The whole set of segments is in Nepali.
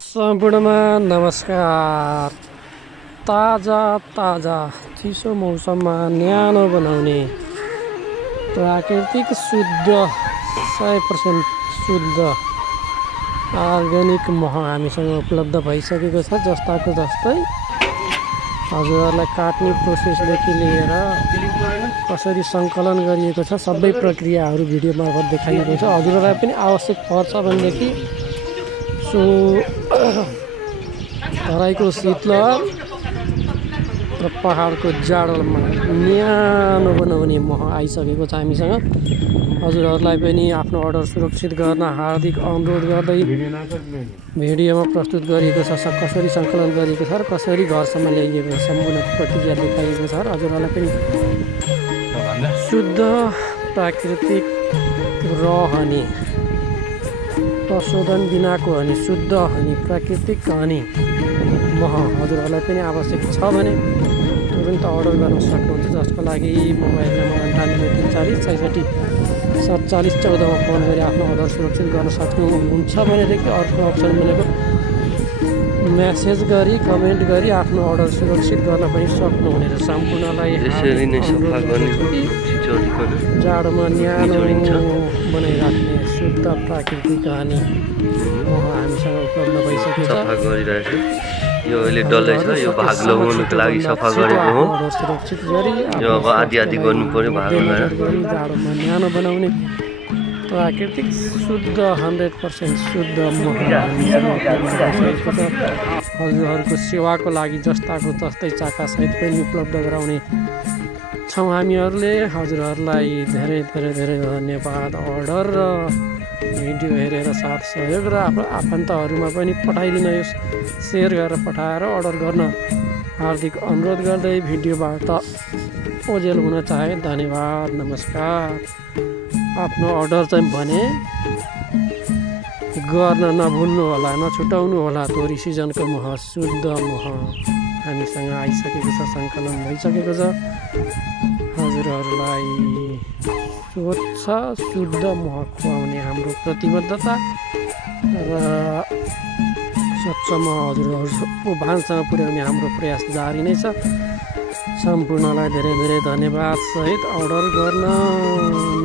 सम्पूर्णमा नमस्कार। ताजा ताजा चिसो मौसममा न्यानो बनाउने प्राकृतिक शुद्ध 100% शुद्ध अर्ग्यानिक मह हामीसँग उपलब्ध भइसकेको छ। जस्ताको जस्तै हजुरहरूलाई काट्ने प्रोसेसदेखि लिएर कसरी सङ्कलन गरिएको छ सबै प्रक्रियाहरू भिडियो मार्फत देखाइएको छ। हजुरहरूलाई पनि आवश्यक पर्छ भनेदेखि तराईको शीतलहर र पहाडको जाडोमा न्यानो बनाउने मह आइसकेको छ हामीसँग। हजुरहरूलाई पनि आफ्नो अर्डर सुरक्षित गर्न हार्दिक अनुरोध गर्दै भिडियोमा प्रस्तुत गरिएको छ। कसरी सङ्कलन गरिएको छ र कसरी घरसम्म ल्याइएको छ सम्पूर्ण प्रक्रिया देखाइएको छ। र हजुरहरूलाई पनि शुद्ध प्राकृतिक रहने प्रशोधन बिनाको हनी शुद्ध हनी प्राकृतिक हनी मह हजुरहरूलाई पनि आवश्यक छ भने तुरुन्त अर्डर गर्न सक्नुहुन्छ। जसको लागि मोबाइल नम्बर 9843 66 47 14मा फोन गरी आफ्नो अर्डर सुरक्षित गर्न सक्नुहुन्छ। भनेदेखि अर्को अप्सन भनेको म्यासेज गरी कमेन्ट गरी आफ्नो अर्डर सुरक्षित गर्न पनि सक्नुहुनेछ। सम्पूर्णलाई जाडोमा न्यानो बनाइराख्ने शुद्ध प्राकृतिक हानी मह हामीसँग उपलब्ध भइसकेको छ। यो अहिले डल्लै छ, यो भाग लगाउनुको लागि सफा गरेको हो। सुरक्षित गरी यो अब आदि गर्नु पर्यो भाग लगाएर। जाडोमा न्यानो बनाउने प्राकृतिक शुद्ध 100% शुद्ध मह हजुरहरूको सेवाको लागि जस्ताको तस्तै चाकासहित पनि उपलब्ध गराउने छौँ हामीहरूले। हजुरहरूलाई धेरै धेरै धेरै धन्यवाद। अर्डर र भिडियो हेरेर साथ सहयोग र आफ्नो आफन्तहरूमा पनि पठाइदिनुहोस्। सेयर गरेर पठाएर अर्डर गर्न हार्दिक अनुरोध गर्दै भिडियोबाट ओझेल हुन चाहे धन्यवाद नमस्कार। आफ्नो अर्डर चाहिँ भने गर्न नभुल्नु होला, नछुटाउनु होला। तोरी सिजनको मह शुद्ध मह हामीसँग आइसकेको छ, सङ्कलन भइसकेको छ। हजुरहरूलाई स्वच्छ शुद्ध मह खुवाउने हाम्रो प्रतिबद्धता र स्वच्छ मह हजुरहरूको भान्सामा पुर्याउने हाम्रो प्रयास जारी नै छ। सम्पूर्णलाई धेरै धेरै धन्यवाद सहित अर्डर गर्न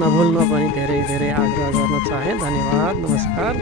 नभुल्न पनि धेरै धेरै आग्रह गर्न चाहे। धन्यवाद नमस्कार।